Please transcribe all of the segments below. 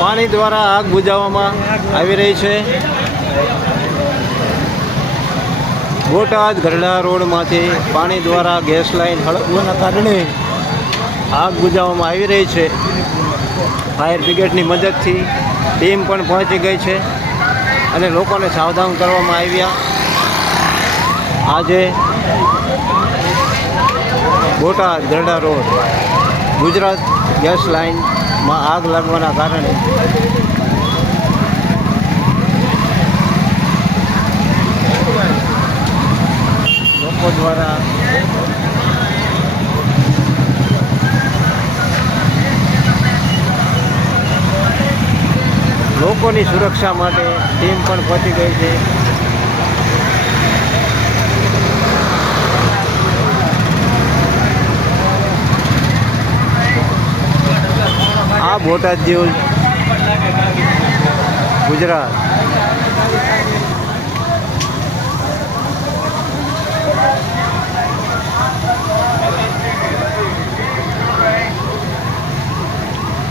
પાણી દ્વારા આગ બુઝાવવામાં આવી રહી છે. બોટાદ ગરડા રોડમાંથી પાણી દ્વારા ગેસ લાઈન હળગવાના કારણે આગ બુઝાવવામાં આવી રહી છે. ફાયર બ્રિગેડની મદદથી ટીમ પણ પહોંચી ગઈ છે અને લોકોને સાવધાન કરવામાં આવ્યા. આજે બોટાદ ગરડા રોડ ગુજરાત ગેસ લાઇનમાં આગ લાગવાના કારણે લોકો દ્વારા લોકોની સુરક્ષા માટે ટીમ પણ પહોંચી ગઈ છે. આ બોટાદ જેવું ગુજરાત.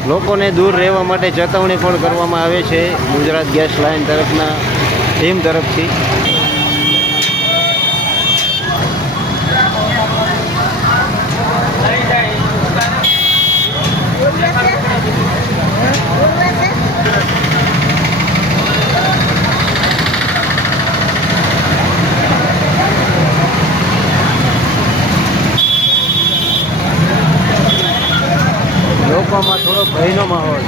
લોકોને દૂર રહેવા માટે ચેતવણી પણ કરવામાં આવે છે ગુજરાત ગેસ લાઇન તરફના ટીમ તરફથી. લોકોમાં થોડો ભયનો માહોલ.